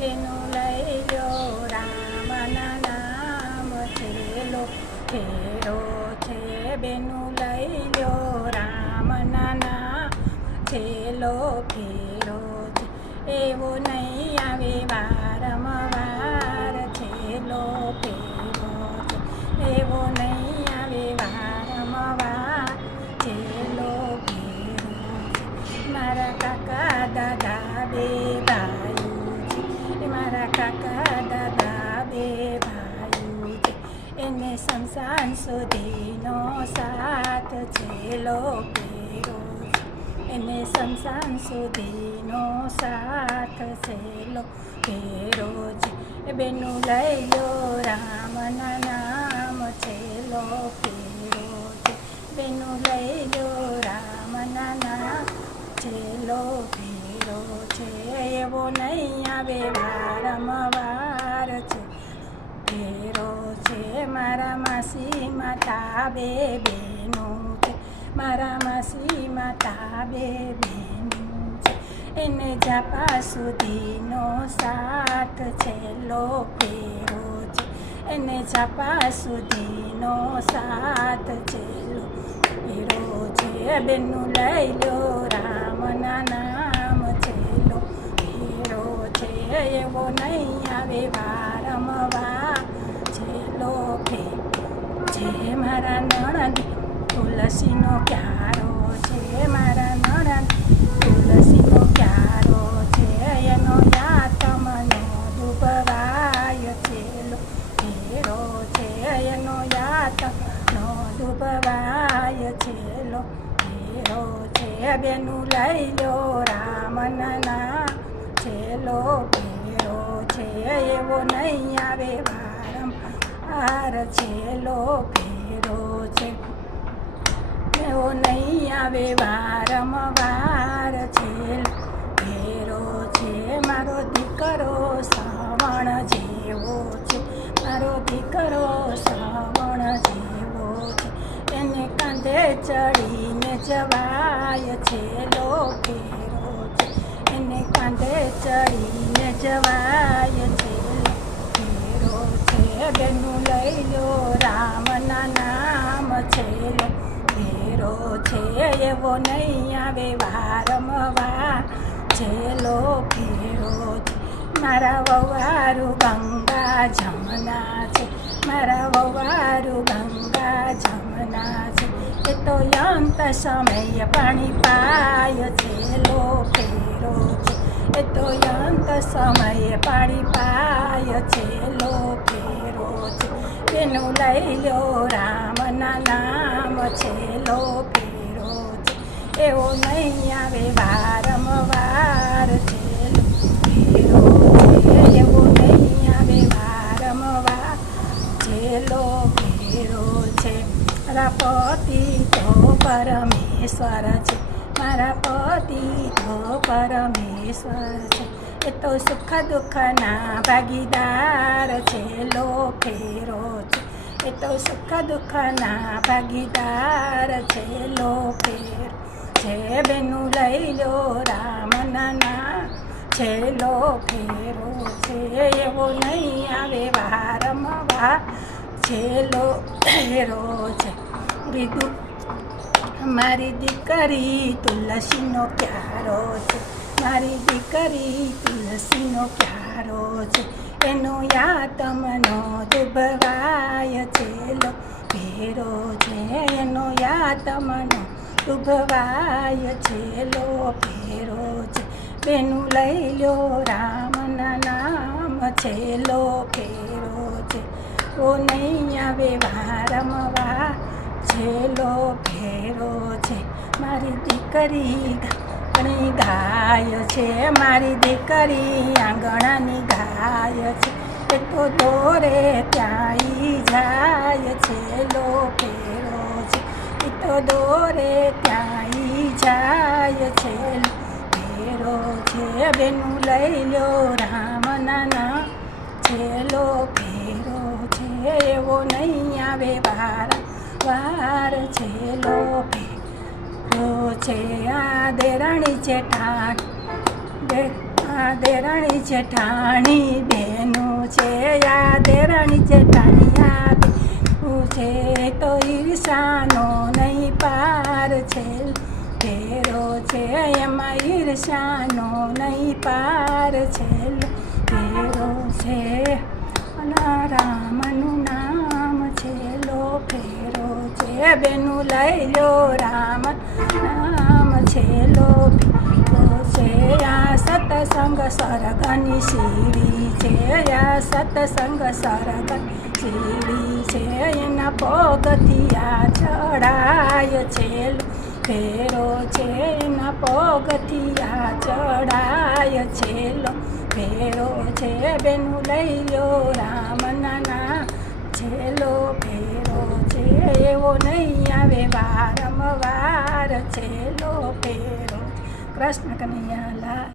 બેનું લઈ લો રામના નામ છેલ્લો ફેરો છે. બેનું લઈ લો રામના નામ છેલ્લો ફેરો છે. એવો નહીં આવે વારંવાર છેલ્લો ફેરો છે. એવો નહીં આવે વારંવાર છેલ્લો ફેરો છે. મારા કાકા દાદા બે ભાઈઓ છે. મારા કાકા દાદા બે ભાઈઓ છે. એને શમશાન સુધીનો સાથ છેલ્લો ફેરો છે. એને શમશાન સુધીનો સાથ છેલ્લો ફેરો છે. બેનું લઈ લો રામના નામ છેલ્લો ફેરો છે. બેનું લઈ લો રામના નામ છેલ્લો ફેરો છે. એવો નહીં આવે વારંવાર છે ફેરો છે. મારા માસી માતા બે બહેનો છે. મારા માસી માતા બે બહેનો છે. એને જાપા સુધીનો સાથ છેલ્લો ફેરો છે. એને જાપા સુધીનો સાથ છેલ્લો ફેરો છે. બેનું લઈ લો રામના નામ છેલ્લો ફેરો છે. એવો નહીં આવે વારંવાર છેલ્લો ફેરો છે. મારા નણંદ તુલસીનો ક્યારો છે. મારા નણંદ તુલસીનો ક્યારો છે. એનો યાતમનો ડૂબવાય છેલ્લો ફેરો છે. એનો યાતમનો ડૂબવાય છેલ્લો ફેરો છે. બેનું લઈ લો રામના નામ છેલ્લો ફેરો છે. એવો નહીં આવે વારંવાર છેલ્લો ફેરો છે. એવો નહીં આવે વારંવાર છેલ્લો ફેરો છે. મારો દીકરો શ્રાવણ જેવો છે. મારો દીકરો શ્રાવણ જેવો છે. એને કાંધે ચડીને જવાય છેલ્લો ફેરો છે. એને કાંધે ચડીને જવાય છેલ્લો ફેરો છે. બેનું લઈ લો રામના નામ છેલ્લો ફેરો છે. એવો નહીં આવે વારંવાર છેલ્લો ફેરો છે. મારા વવારું ગંગા જમના છે. મારા વવારું ગંગા જમના છે. એ તો અંત સમય પાણી પાય છેલ્લો ફેરો છે. એ તો અંત સમય પાણી પાય છેલ્લો ફેરો છે. બેનું લઈ લો રામના નામ છેલ્લો ફેરો છે. એવો નહીં આવે વારંવાર છેલ્લો ફેરો છે. એવો નહીં આવે વારંવાર છેલ્લો ફેરો છે. મારા પતિ તો પરમેશ્વર છે. મારા પતિ તો પરમેશ્વર છે. એ તો સુખ દુઃખના ભાગીદાર છેલ્લો ફેરો છે. એ તો સુખ દુઃખના ભાગીદાર છેલ્લો ફેરો છે. બેનું લઈ લો રામના નામ છેલ્લો ફેરો છે. એવો નહીં આવે વારંવાર છેલ્લો ફેરો છે. કીધું મારી દીકરી તુલસીનો પ્યારો છે. મારી દીકરી તુલસીનો પ્યારો છે. એનો યાતમનો ડૂબવાય છેલ્લો ફેરો છે. એનો યાતમનો ડૂબવાય છેલ્લો ફેરો છે. બેનું લઈ લો રામના નામ છેલ્લો ફેરો છે. ઓ નહીં આવે વારંવાર છેલ્લો ફેરો છે. મારી દીકરી આંગણી ગાય છે. મારી દીકરી આંગણાની ગાય છે. એ તો દોરે ત્યાંય જાય છેલ્લો ફેરો છે. એ તો દોરે ત્યાંય જાય છેલ્લો ફેરો છે. બેનું લઈ લો રામના નામ છેલ્લો ફેરો છે. એવો નહીં આવે વાર છેલ્લો ફેરો છે. આ દેરાણી જેઠાણ આ દેરાણી જેઠાણી બેનું છે, આ દેરાણી જેઠાણી આ બેનું છે, તો ઈર્ષાનો નહીં પાર છે, ફેરો છે એમાં ઈર્ષાનો નહીં પાર છે, ફેરો છે રામનું નામ છે, લો ફેરો છે બેનું લઈ લો રામ નામ છે, લો ફેરો છે, આ સતસંગ સ્વર્ગની સીડી છે, આ સતસંગ સ્વર્ગની સીડી છે, એના પગથિયા ચડાય છે, ફેરો છે એના પગથિયા ચડાય છે, ફેરો છે બેનું લઈ લો રામના નામ છે, લો ફેરો છે એવો નહીં આવે વારંવાર છે, લો ફેરો. કૃષ્ણ કનૈયા લાલ.